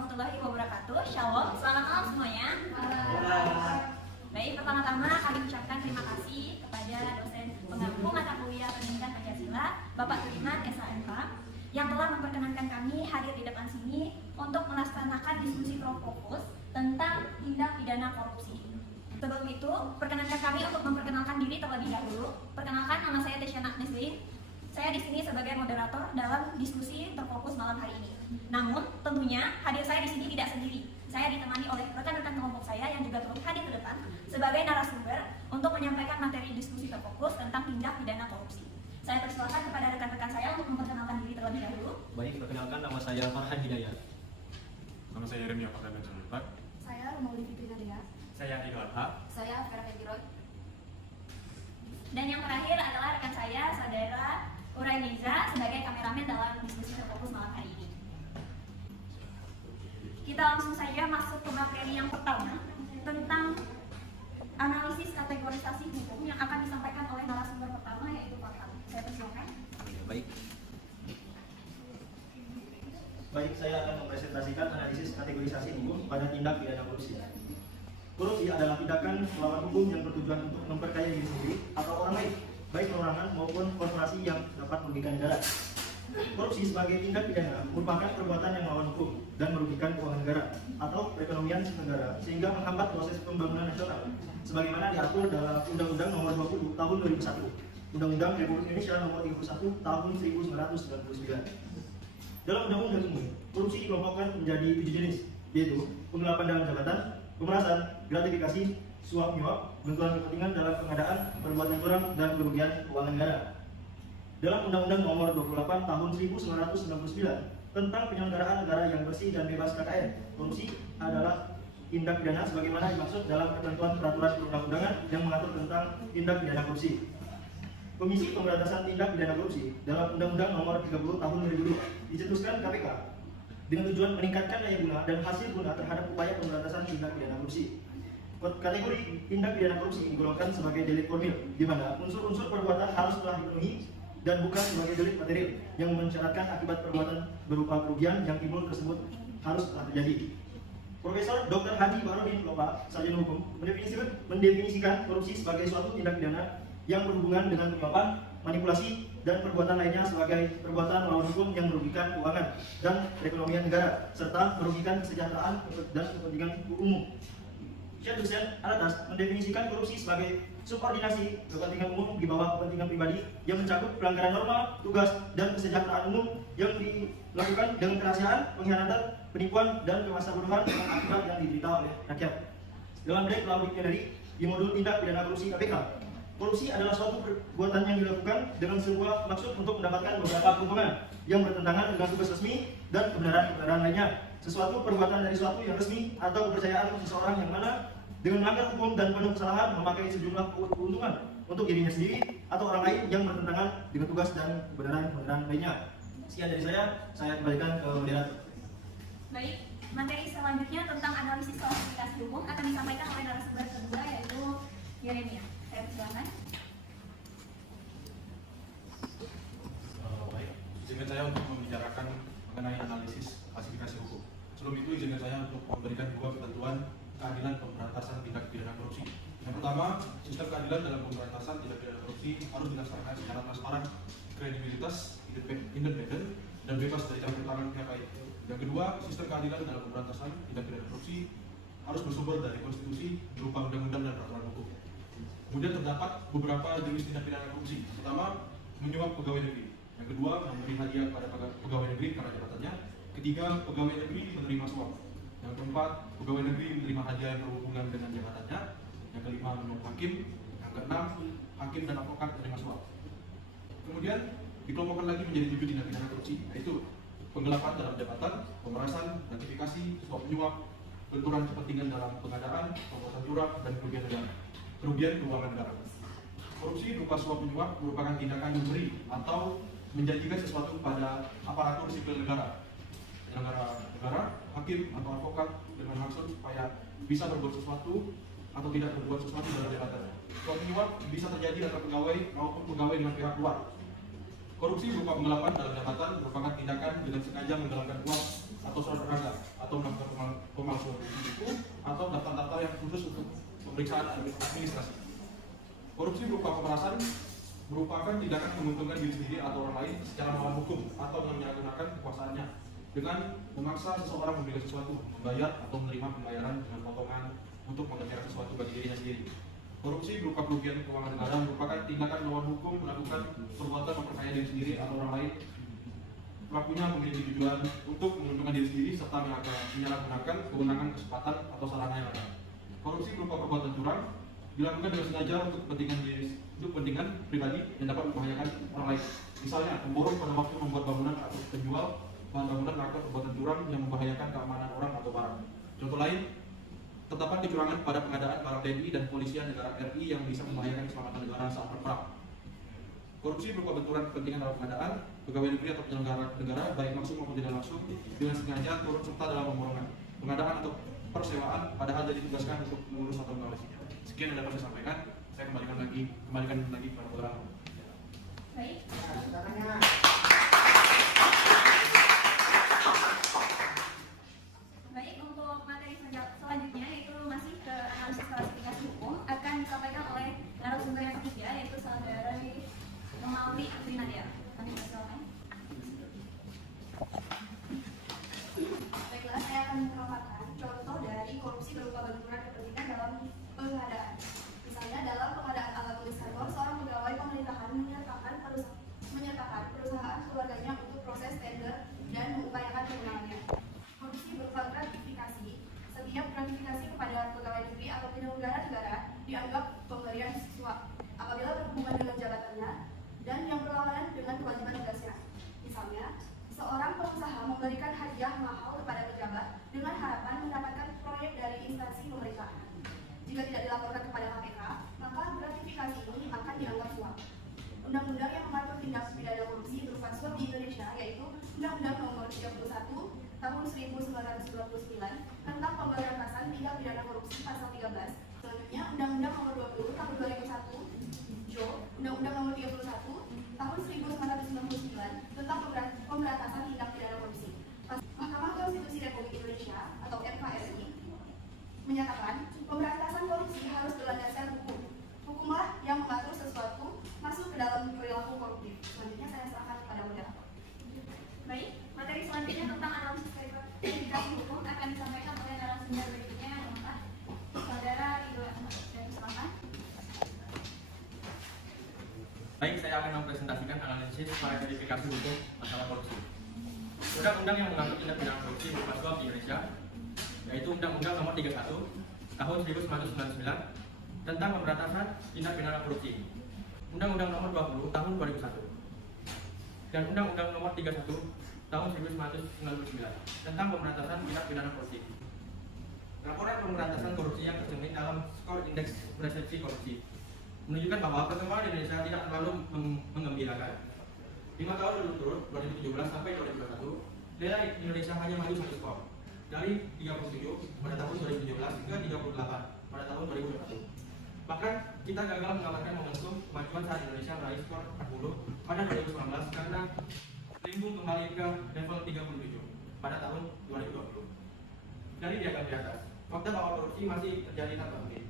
warahmatullahi wabarakatuh. Shalom, selamat malam semuanya. Baik, pertama-tama kami ucapkan terima kasih kepada dosen pengampu mata kuliah Pendidikan Pancasila, Bapak Tuliman SHMK, yang telah memperkenankan kami hadir di depan sini untuk melaksanakan diskusi fokus tentang tindak pidana korupsi. Sebelum itu, perkenankan kami untuk memperkenalkan diri terlebih dahulu. Perkenalkan, nama saya Desyana Nesli. Saya di sini sebagai moderator dalam diskusi terfokus malam hari ini. Namun, tentunya hadir saya di sini tidak sendiri. Saya ditemani oleh rekan-rekan kelompok saya yang juga turut hadir ke depan sebagai narasumber untuk menyampaikan materi diskusi terfokus tentang tindak pidana korupsi. Saya persilakan kepada rekan-rekan saya untuk memperkenalkan diri terlebih dahulu. Baik, perkenalkan nama saya Farhan Hidayat. Nama saya Remy Apakah Benjamin. Saya Romauli Fitri Nadia. Saya Idul Adha. Saya Vera Fetiroy. Dan yang terakhir adalah rekan saya, saudara Urainiza, sebagai kameramen dalam diskusi terfokus malam hari ini. Kita langsung saja masuk ke materi yang pertama tentang analisis kategorisasi hukum yang akan disampaikan oleh narasumber pertama, yaitu Farhan. Saya persilakan. Baik. Baik, saya akan mempresentasikan analisis kategorisasi hukum pada tindak pidana korupsi. Korupsi adalah tindakan melawan hukum yang bertujuan untuk memperkaya diri sendiri atau orang lain, baik perorangan maupun korporasi yang dapat merugikan negara. Korupsi sebagai tindak pidana merupakan perbuatan yang melawan hukum dan merugikan keuangan negara atau perekonomian negara sehingga menghambat proses pembangunan nasional sebagaimana diatur dalam Undang-Undang Nomor 20 Tahun 2001, Undang-Undang Republik Indonesia Nomor 31 Tahun 1999. Dalam undang-undang ini, korupsi dikelompokkan menjadi 7 jenis, yaitu penggelapan dalam jabatan, pemerasan, gratifikasi, suap menyuap, benturan kepentingan dalam pengadaan, perbuatan curang, dan kerugian keuangan negara. Dalam Undang-Undang Nomor 28 Tahun 1999 tentang penyelenggaraan negara yang bersih dan bebas KKN, korupsi adalah tindak pidana sebagaimana dimaksud dalam ketentuan peraturan perundang-undangan yang mengatur tentang tindak pidana korupsi. Komisi Pemberantasan Tindak Pidana Korupsi dalam Undang-Undang Nomor 30 Tahun 2002 dicetuskan KPK dengan tujuan meningkatkan daya guna dan hasil guna terhadap upaya pemberantasan tindak pidana korupsi. Kategori tindak pidana korupsi digolongkan sebagai delik formil, di mana unsur-unsur perbuatan harus telah dipenuhi dan bukan sebagai delik material yang mensyaratkan akibat perbuatan berupa kerugian yang timbul tersebut harus telah terjadi. Profesor Dr. Haji Baharudin Lopa, sarjana hukum, mendefinisikan korupsi sebagai suatu tindak pidana yang berhubungan dengan penyuapan, manipulasi, dan perbuatan lainnya sebagai perbuatan melawan hukum yang merugikan keuangan dan perekonomian negara serta merugikan kesejahteraan dan kepentingan umum. Syekh Hussein Alatas mendefinisikan korupsi sebagai subordinasi kepentingan umum di bawah kepentingan pribadi yang mencakup pelanggaran norma, tugas, dan kesejahteraan umum yang dilakukan dengan kerahasiaan, pengkhianatan, penipuan, dan kemasabodohan dengan akibat yang diderita oleh rakyat. Dalam Drake Law Dictionary di modul tindak pidana korupsi KPK, korupsi adalah suatu perbuatan yang dilakukan dengan sebuah maksud untuk mendapatkan beberapa keuntungan yang bertentangan dengan tugas resmi dan kebenaran lainnya. Sesuatu perbuatan dari suatu yang resmi atau kepercayaan seseorang yang mana dengan melanggar hukum dan penuh kesalahan memakai sejumlah keuntungan untuk dirinya sendiri atau orang lain yang bertentangan dengan tugas dan kebenaran lainnya. Sekian dari saya kembalikan ke moderator. Baik, materi selanjutnya tentang analisis klasifikasi hukum akan disampaikan oleh narasumber kedua, yaitu Yeremia. Saya persilakan. Baik, izinkan saya untuk membicarakan mengenai analisis klasifikasi hukum. Sebelum itu izinkan saya untuk memberikan dua ketentuan keadilan pemberantasan tindak pidana korupsi. Yang pertama, sistem keadilan dalam pemberantasan tindak pidana korupsi harus dilaksanakan secara transparan, kredibilitas, independen, dan bebas dari campur tangan pihak lain. Yang kedua, sistem keadilan dalam pemberantasan tindak pidana korupsi harus bersumber dari konstitusi berupa undang-undang dan peraturan hukum. Kemudian terdapat beberapa jenis tindak pidana korupsi. Pertama, menyuap pegawai negeri. Yang kedua, memberi hadiah pada pegawai negeri karena jabatannya. Ketiga, pegawai negeri menerima suap. Yang keempat, pegawai negeri menerima hadiah yang berhubungan dengan jabatannya. Yang kelima, menyuap hakim. Yang keenam, hakim dan advokat menerima suap. Kemudian dikelompokkan lagi menjadi 7 tindak pidana korupsi, yaitu penggelapan dalam jabatan, pemerasan, gratifikasi, suap menyuap, benturan kepentingan dalam pengadaan, perbuatan curang, dan kerugian keuangan negara. Korupsi berupa suap menyuap merupakan tindakan memberi atau menjanjikan sesuatu pada aparatur sipil negara, penyelenggara negara, hakim atau advokat dengan maksud supaya bisa berbuat sesuatu atau tidak berbuat sesuatu dalam jabatan. Suap menyuap bisa terjadi antara pegawai maupun pegawai dengan pihak luar. Korupsi berupa penggelapan dalam jabatan merupakan tindakan dengan sengaja menggelapkan uang atau surat berharga, atau melakukan pemalsuan buku, atau daftar-daftar yang khusus untuk pemeriksaan administrasi. Korupsi berupa pemerasan merupakan tindakan menguntungkan diri sendiri atau orang lain secara melawan hukum atau dengan menyalahgunakan kekuasaannya dengan memaksa seseorang memberikan sesuatu, membayar atau menerima pembayaran dengan potongan untuk mengerjakan sesuatu bagi dirinya sendiri. Korupsi berupa kerugian keuangan negara merupakan tindakan melawan hukum melakukan perbuatan memperkaya diri sendiri atau orang lain. Pelakunya memiliki tujuan untuk menguntungkan diri sendiri serta menyalahgunakan kewenangan, kesempatan atau sarana yang ada. Korupsi berupa perbuatan curang dilakukan dengan sengaja untuk kepentingan pribadi yang dapat membahayakan orang lain. Misalnya, pemborong pada waktu membuat bangunan atau penjual bahan bangunan melakukan perbuatan curang yang membahayakan keamanan orang atau barang. Contoh lain, terdapat kecurangan pada pengadaan barang TNI dan kepolisian negara RI yang bisa membahayakan keselamatan negara saat berperang. Korupsi berupa benturan kepentingan dalam pengadaan, pegawai negeri atau penyelenggara negara, baik langsung maupun tidak langsung, dengan sengaja turut serta dalam pemborongan, pengadaan atau persewaan, padahal jadi ditugaskan untuk mengurus atau mengawasinya. Sekian yang dapat saya sampaikan. Saya kembalikan lagi kepada saudara. Baik. Baik, untuk materi selanjutnya yaitu masih ke analisis klasifikasi hukum akan disampaikan oleh narasumber yang ketiga yaitu saudara Mauli Nadia. Kami persilakan. Baiklah, saya akan memaparkan contoh dari korupsi berupa benturan kepentingan dalam pengadaan. Misalnya dalam pengadaan alat tulis kantor, seorang pegawai pemerintahan menyertakan perusahaan keluarganya untuk proses tender dan mengupayakan kemenangannya. Korupsi berupa gratifikasi. Setiap gratifikasi kepada pegawai negeri atau penyelenggara negara dianggap pemberian suap apabila berhubungan dengan jabatannya dan yang berlawanan dengan kewajiban tugasnya. Misalnya, seorang pengusaha memberikan hadiah mahal kepada pejabat dengan harapan mendapatkan proyek dari instansi pemerintahan. Jika tidak dilaporkan kepada KPK, maka gratifikasi ini akan dianggap suap. Undang-undang yang mengatur tindak pidana korupsi berupa suap di Indonesia yaitu Undang-Undang Nomor 31 Tahun 1999 tentang pemberantasan tindak pidana korupsi pasal 13. Selanjutnya Undang-Undang Nomor 20 Tahun 2001 Undang-Undang Nomor 31 Tahun 1999 tentang pemberantasan tindak pidana korupsi. Mahkamah Konstitusi Republik Indonesia atau MKRI menyatakan pemberantasan korupsi harus berlandaskan hukum. Hukumlah yang mengatur sesuatu masuk ke dalam perilaku koruptif. Selanjutnya saya serahkan kepada moderator. Baik, materi selanjutnya tentang analisis klasifikasi hukum akan disampaikan oleh narasumber berikutnya yang adalah saudara Ridho Ahmad. Silakan. Baik, saya akan mempresentasikan analisis klasifikasi hukum masalah korupsi. Undang-undang yang mengatur tindak pidana korupsi berupa suap di Indonesia, yaitu Undang-Undang Nomor 31 Tahun 1999 tentang pemberantasan tindak pidana korupsi, Undang-Undang Nomor 20 Tahun 2001, dan Undang-Undang Nomor 31 Tahun 1999 tentang pemberantasan tindak pidana korupsi. Laporan pemberantasan korupsi yang tercermin dalam skor indeks persepsi korupsi menunjukkan bahwa perkembangan Indonesia tidak terlalu menggembirakan. 5 tahun berturut-turut 2017 sampai 2021, nilai Indonesia hanya maju 1 skor dari 37 pada tahun 2017 hingga 38 pada tahun 2021. Bahkan kita gagal mengamankan momentum kemajuan saat Indonesia meraih skor 40 pada 2019 karena limbung kembali ke level 37 pada tahun 2020. Dari diagram di atas, fakta bahwa korupsi masih terjadi tanpa henti.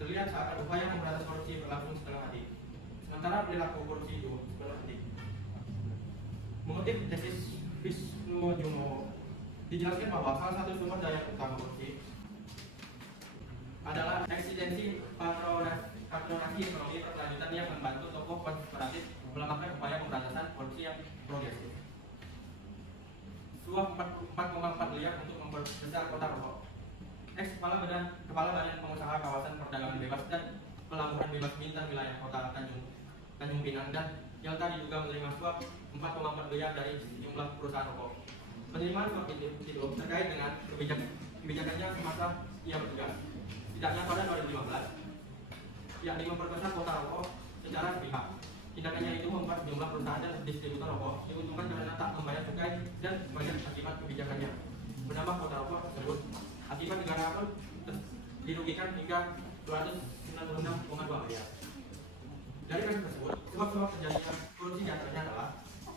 Terlihat saat upaya memberantas korupsi berlangsung setengah hati, sementara perilaku korupsi itu sepenuh hati. Mengutip tesis Wisnu Jumo, dijelaskan bahwa salah satu sumber daya utama korupsi adalah eksistensi patronasi ekonomi berkelanjutan yang membantu tokoh konspiratif melemahkan upaya pemberantasan korupsi yang progresif. Suap 4,4 miliar untuk memperbesar kota rokok. Kepala Badan Pengusaha Kawasan Perdagangan Bebas dan Pelabuhan Bebas Bintan wilayah Kota Tanjung Pinang dan Yelta diduga menerima suap 4,4 miliar dari sejumlah perusahaan rokok. Penerimaan suap itu terkait dengan kebijakannya semasa ia bertugas. Setidaknya pada 2015, yakni memperbesar kota rokok secara sepihak. Tindakannya itu membuat sejumlah perusahaan dan distributor rokok diuntungkan karena tak membayar cukai dan sebagian akibat kebijakannya menambah kota rokok tersebut. Akibat negara pun dirugikan hingga 296,2 miliar. Dari kasus tersebut, sebab-sebab terjadinya korupsi diantaranya adalah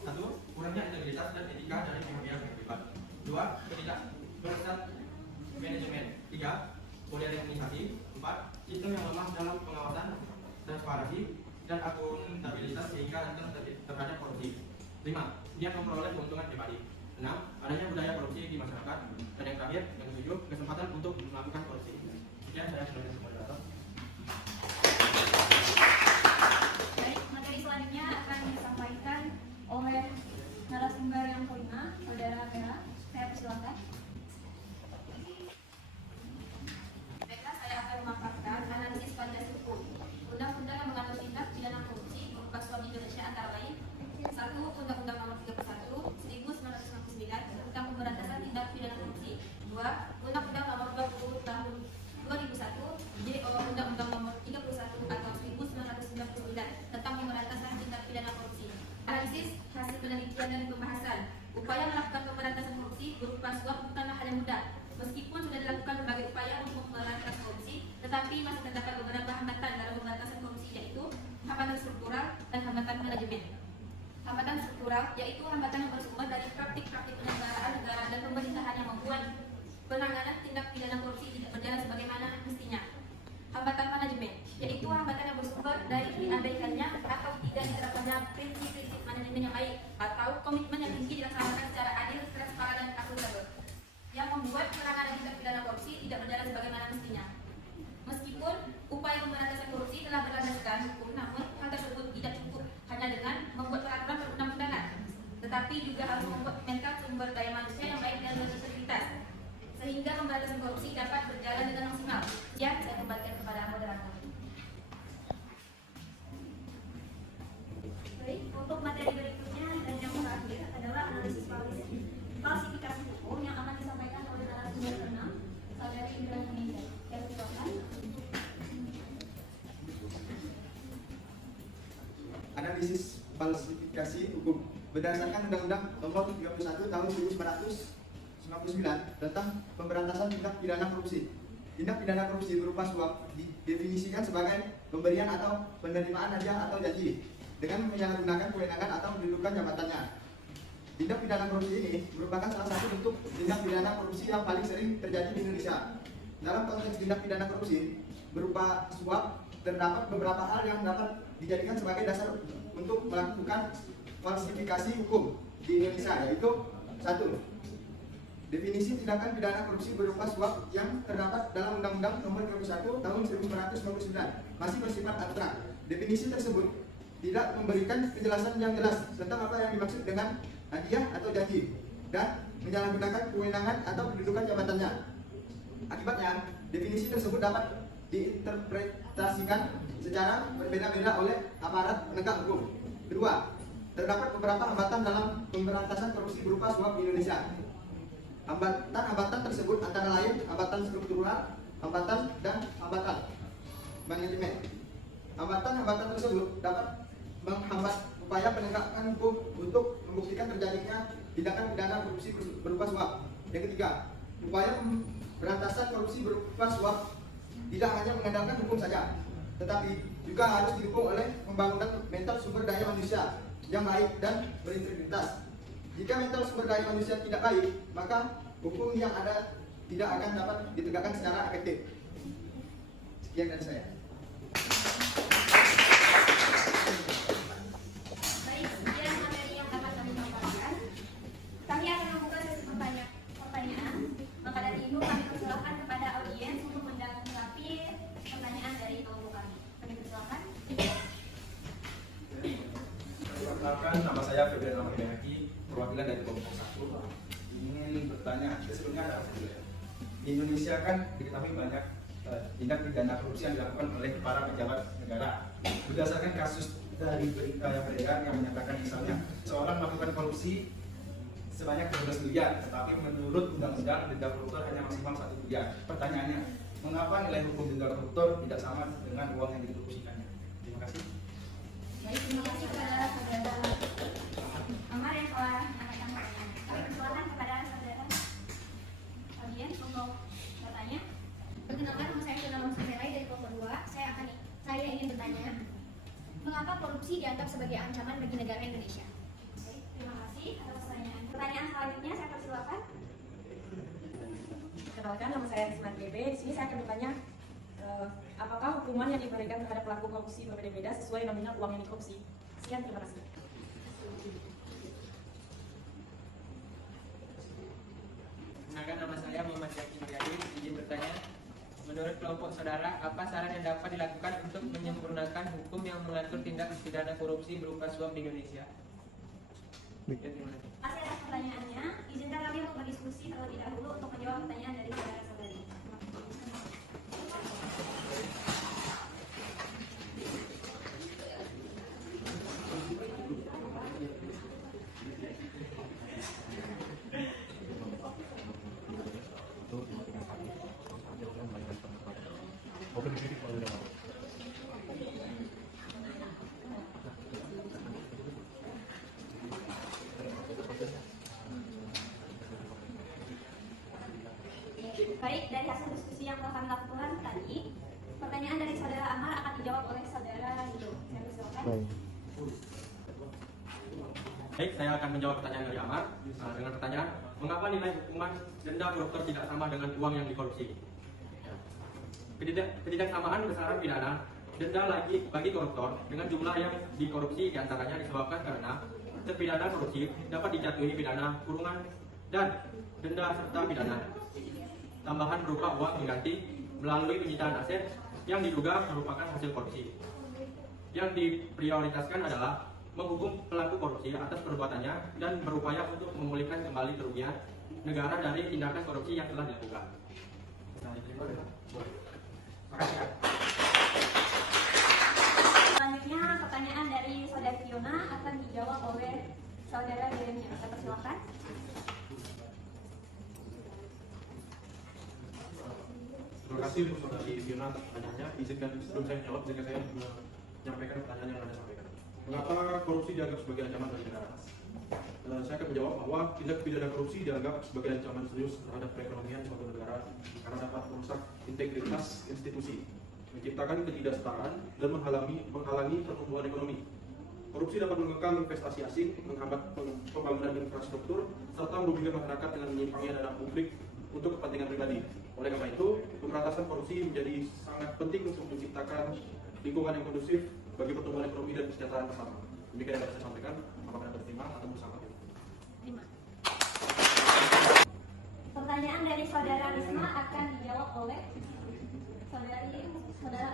1. Kurangnya integritas dan etika dari pihak-pihak yang terlibat. 2. tidak bersat manajemen. 3. Politisasi. 4. Sistem yang lemah dalam pengawasan, transparansi, dan akuntabilitas sehingga rentan terhadap korupsi. 5. Dia memperoleh keuntungan pribadi. 6. Adanya budaya korupsi di masyarakat. Dan yang terakhir, yang ketujuh, kesempatan untuk melakukan korupsi. Sekian saya sebagai moderator. Baik, materi selanjutnya akan disampaikan oleh narasumber yang kelima, Saudara Vera. Saya persilakan. Baiklah, saya akan memaparkan analisis fondasi hukum. Undang-undang yang mengatur tindak pidana korupsi berupa suap di Indonesia antara lain 1. Undang-Undang Nomor 31 1999 tentang pemberantasan tindak pidana korupsi. 2. Undang-Undang Nomor 20 Tahun 2001 JO Undang-Undang Nomor 31 atau 1999 tentang pemberantasan tindak pidana korupsi. Analisis hasil penelitian dan pembahasan. Upaya melakukan pemberantasan korupsi berupa suap bukanlah hal yang mudah. Meskipun sudah dilakukan berbagai upaya untuk memberantas korupsi, tetapi masih terdapat beberapa hambatan dalam pemberantasan korupsi, yaitu hambatan struktural dan hambatan manajemen. Hambatan struktural yaitu hambatan yang bersumber dari praktik-praktik penyelenggaraan negara dan pemerintahan yang membuat penanganan tindak pidana korupsi tidak berjalan sebagaimana mestinya. Hambatan manajemen yaitu hambatan yang bersumber dari diabaikannya atau tidak diterapkannya prinsip-prinsip manajemen yang baik atau komitmen yang tinggi dilaksanakan secara adil, transparan, dan akuntabel, yang membuat penanganan tindak pidana korupsi tidak berjalan sebagaimana mestinya. Meskipun upaya pemberantasan korupsi telah berlandaskan hukum, namun hal tersebut tidak cukup hanya dengan membuat peraturan perundang-undangan, tetapi juga harus membuat mental sumber daya manusia yang baik dan berintegritas, sehingga pemberantasan korupsi dapat berjalan dengan maksimal. Yang saya kembalikan kepada moderator. Baik, untuk materi berikutnya dan yang terakhir adalah analisis klasifikasi hukum yang akan disampaikan oleh narasumber ke-6, Saudari Indra Munida. Saya persilakan. Analisis klasifikasi hukum berdasarkan Undang-Undang Nomor 31 Tahun 1999 tentang pemberantasan tindak pidana korupsi. Tindak pidana korupsi berupa suap didefinisikan sebagai pemberian atau penerimaan hadiah atau janji dengan menyalahgunakan kewenangan atau kedudukan jabatannya. Tindak pidana korupsi ini merupakan salah satu bentuk tindak pidana korupsi yang paling sering terjadi di Indonesia. Dalam konteks tindak pidana korupsi berupa suap, terdapat beberapa hal yang dapat dijadikan sebagai dasar untuk melakukan klasifikasi hukum di Indonesia, yaitu 1. Definisi tindakan pidana korupsi berupa suap yang terdapat dalam Undang-Undang Nomor 31 Tahun 1999 masih bersifat abstrak. Definisi tersebut tidak memberikan penjelasan yang jelas tentang apa yang dimaksud dengan hadiah atau janji dan menyalahgunakan kewenangan atau kedudukan jabatannya. Akibatnya, definisi tersebut dapat diinterpretasikan secara berbeda-beda oleh aparat penegak hukum. Kedua, terdapat beberapa hambatan dalam pemberantasan korupsi berupa suap di Indonesia. Hambatan-hambatan tersebut antara lain hambatan struktural, hambatan, dan hambatan manajemen. Hambatan-hambatan tersebut dapat menghambat upaya penegakan hukum untuk membuktikan terjadinya tindakan pidana korupsi berupa suap. Yang ketiga, upaya pemberantasan korupsi berupa suap tidak hanya mengandalkan hukum saja, tetapi juga harus didukung oleh pembangunan mental sumber daya manusia yang baik dan berintegritas. Jika mental sumber daya manusia tidak baik, maka hukum yang ada tidak akan dapat ditegakkan secara efektif. Sekian dari saya. Baik, sekian materi yang dapat kami paparkan. Kami akan membuka sesi pertanyaan. Maka dari itu kami persilakan kepada audiens untuk menanggapi pertanyaan dari kelompok kami. Kami persilakan. Perkenalkan, nama saya Febrian Hidayati, perwakilan dari kelompok 1. Ingin bertanya, sebelumnya ada di Indonesia kan diketahui banyak tindak pidana korupsi yang dilakukan oleh para pejabat negara. Berdasarkan kasus dari berita yang beredar yang menyatakan misalnya seorang melakukan korupsi sebanyak 12 miliar, tetapi menurut undang-undang denda koruptor hanya maksimal 1 miliar. Pertanyaannya, mengapa nilai hukum denda koruptor tidak sama dengan uang yang dikorupsikannya? Terima kasih. Baik, terima kasih kepada saudara Amar yang telah menyampaikan pertanyaan. Kami persilakan kepada saudara audiens untuk bertanya. Perkenalkan, nama saya Dona Lamsumerai dari kelompok 2. Saya ingin bertanya, mengapa korupsi dianggap sebagai ancaman bagi negara Indonesia? Baik, terima kasih atas pertanyaan. Pertanyaan selanjutnya saya persilakan. Perkenalkan, nama saya Risman GB. Di sini saya akan bertanya, apakah hukuman yang diberikan terhadap pelaku korupsi berbeda-beda sesuai nominal uang yang dikorupsi? Sekian, terima kasih. Perkenalkan, nama saya Muhammad Yakin Mulyadi. Izin bertanya, menurut kelompok saudara, apa saran yang dapat dilakukan untuk menyempurnakan hukum yang mengatur tindak pidana korupsi berupa suap di Indonesia? Terima kasih atas pertanyaannya. Izinkan kami untuk berdiskusi terlebih dahulu untuk menjawab pertanyaan dari saudara-saudari. Baik, dari hasil diskusi yang telah kami lakukan tadi, pertanyaan dari saudara Amar akan dijawab oleh saudara Rido. Saya persilakan. Baik, saya akan menjawab pertanyaan dari Amar dengan pertanyaan, mengapa nilai hukuman denda koruptor tidak sama dengan uang yang dikorupsi? Ketidaksamaan besaran pidana denda bagi koruptor dengan jumlah yang dikorupsi diantaranya disebabkan karena terpidana korupsi dapat dijatuhi pidana kurungan dan denda serta pidana tambahan berupa uang pengganti melalui penyitaan aset yang diduga merupakan hasil korupsi. Yang diprioritaskan adalah menghukum pelaku korupsi atas perbuatannya dan berupaya untuk memulihkan kembali kerugian negara dari tindakan korupsi yang telah dilakukan. Selanjutnya, pertanyaan dari saudara Fiona akan dijawab oleh saudara Jeremia. Saya persilakan. Terima kasih untuk saudari Fiona atas pertanyaannya. Izinkan sebelum saya menjawab, izinkan saya menyampaikan pertanyaan yang Anda sampaikan. Mengapa korupsi dianggap sebagai ancaman bagi negara? Saya akan menjawab bahwa tindak pidana korupsi dianggap sebagai ancaman serius terhadap perekonomian suatu negara karena dapat merusak integritas institusi, menciptakan ketidaksetaraan, dan menghalangi pertumbuhan ekonomi. Korupsi dapat mengekang investasi asing, menghambat pembangunan infrastruktur, serta merugikan masyarakat dengan menyimpangnya dana publik untuk kepentingan pribadi. Oleh karena itu, pemberantasan korupsi menjadi sangat penting untuk menciptakan lingkungan yang kondusif bagi pertumbuhan ekonomi dan kesejahteraan bersama. Demikian yang dapat saya sampaikan. Apakah Anda berterima atau bersama? Terima. Pertanyaan dari saudara Risma akan dijawab oleh saudara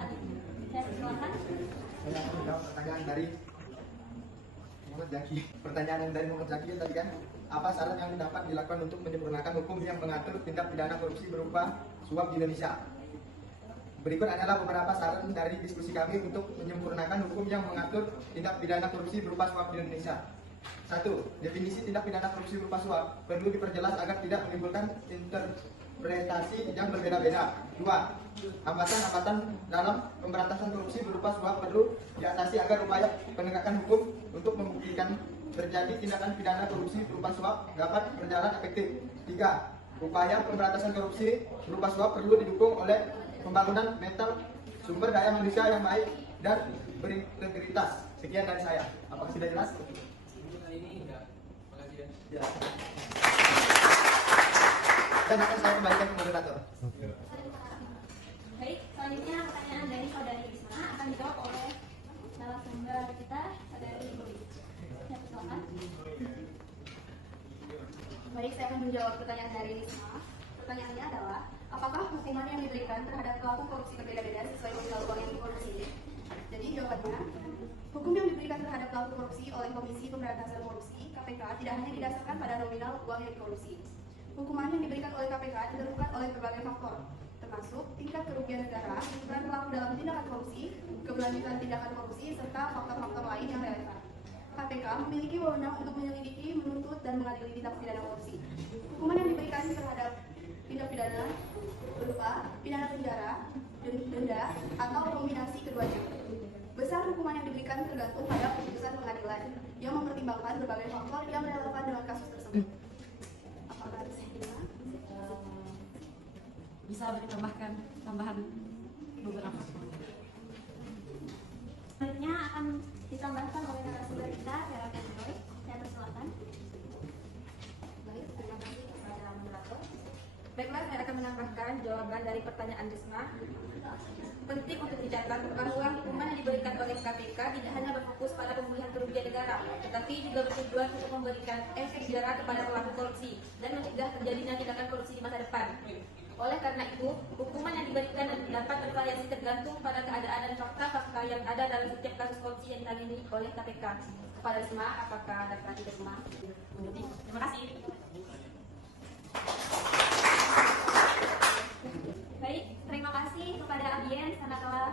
Adi. Saya persilakan. Saya akan menjawab pertanyaan dari Muhammad Zaki. Pertanyaan yang dari Muhammad Zaki tadi kan, apa saran yang dapat dilakukan untuk menyempurnakan hukum yang mengatur tindak pidana korupsi berupa suap di Indonesia? Berikut adalah beberapa saran dari diskusi kami untuk menyempurnakan hukum yang mengatur tindak pidana korupsi berupa suap di Indonesia. 1. Definisi tindak pidana korupsi berupa suap perlu diperjelas agar tidak menimbulkan interpretasi yang berbeda-beda. 2. Hambatan-hambatan dalam pemberantasan korupsi berupa suap perlu diatasi agar upaya penegakan hukum untuk membuktikan terjadi tindakan pidana korupsi berupa suap dapat berjalan efektif. 3. Upaya pemberantasan korupsi berupa suap perlu didukung oleh pembangunan mental sumber daya manusia yang baik dan berintegritas. Sekian dari saya. Apakah sudah jelas? Ya. Dan akan saya kembalikan ke moderator. Baik, selanjutnya pertanyaan dari saudari Risma akan dijawab oleh narasumber kita, saudari Boy. Saya persilakan. Baik, saya akan menjawab pertanyaan dari Risma. Pertanyaannya adalah, apakah hukuman yang diberikan terhadap pelaku korupsi berbeda-beda sesuai nominal uang yang dikorupsi? Jadi jawabannya, hukum yang diberikan terhadap pelaku korupsi oleh Komisi Pemberantasan Korupsi (KPK) tidak hanya didasarkan pada nominal uang yang dikorupsi. Hukuman yang diberikan oleh KPK ditentukan oleh berbagai faktor, termasuk tingkat kerugian negara, peran pelaku dalam tindakan korupsi, keberlanjutan tindakan korupsi, serta faktor-faktor lain yang relevan. KPK memiliki wewenang untuk menyelidiki, menuntut, dan mengadili tindak pidana korupsi. Hukuman yang diberikan terhadap tindak pidana berupa pidana penjara, denda, atau kombinasi keduanya. Besar hukuman yang diberikan tergantung pada keputusan pengadilan yang mempertimbangkan berbagai faktor yang relevan dengan kasus tersebut. Apakah bisa diterima? Bisa ditambahkan tambahan beberapa. Selanjutnya akan ditambahkan oleh narasumber kita, Vera Kendoy. Saya persilakan. Baik, terima kasih kepada moderator. Baiklah, saya akan menambahkan jawaban dari pertanyaan Risma. Penting untuk dicatat bahwa hukuman yang diberikan oleh KPK tidak hanya berfokus pada pemulihan kerugian negara, tetapi juga bertujuan untuk memberikan efek jerah kepada pelaku korupsi dan mencegah terjadinya tindakan korupsi di masa depan. Oleh karena itu, hukuman yang diberikan dapat bervariasi tergantung pada keadaan dan fakta-fakta yang ada dalam setiap kasus korupsi yang ditangani oleh KPK. Kepada Risma, apakah dapat diterima? Terima kasih. Baik, terima kasih kepada audiens karena telah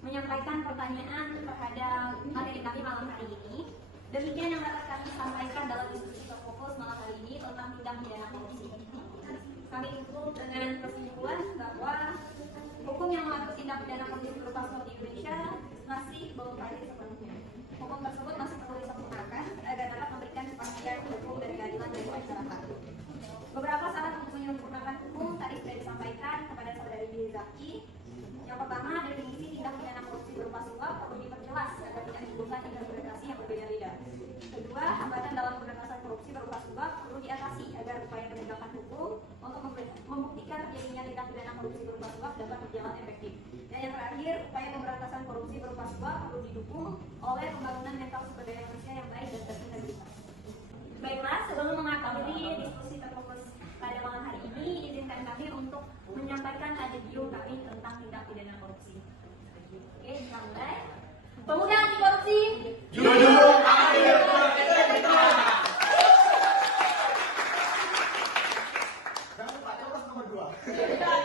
menyampaikan pertanyaan terhadap materi kami malam hari ini. Demikian yang dapat kami sampaikan dalam diskusi terfokus malam hari ini tentang tindak pidana korupsi. Kami tutup dengan kesimpulan bahwa hukum yang mengatur tindak pidana korupsi berupa suap di Indonesia masih belum valid sepenuhnya. Hukum tersebut masih perlu disempurnakan agar dapat memberikan kepastian hukum dan keadilan bagi masyarakat. Beberapa syarat untuk menyempurnakan hukum tadi sudah disampaikan kepada saudari Zaki. Yang pertama, definisi tindak pidana korupsi berupa suap perlu diperjelas agar tidak menimbulkan interpretasi yang berbeda-beda. Kedua, hambatan dalam pemberantasan korupsi berupa suap perlu diatasi agar upaya penegakan hukum untuk membuktikan terjadinya tindak pidana korupsi berupa suap dapat berjalan efektif. Dan yang terakhir, upaya pemberantasan korupsi berupa suap perlu didukung oleh pembangunan mental sumber daya manusia yang baik dan berintegritas. Baiklah, sebelum mengakhiri diskusi terfokus pada malam hari ini, izinkan kami untuk menyampaikan review kami tentang tindak pidana korupsi. Oke, kita mulai. Pemuda anti korupsi. Jujur, adil, berintegritas. Jangan lupa, nomor 2.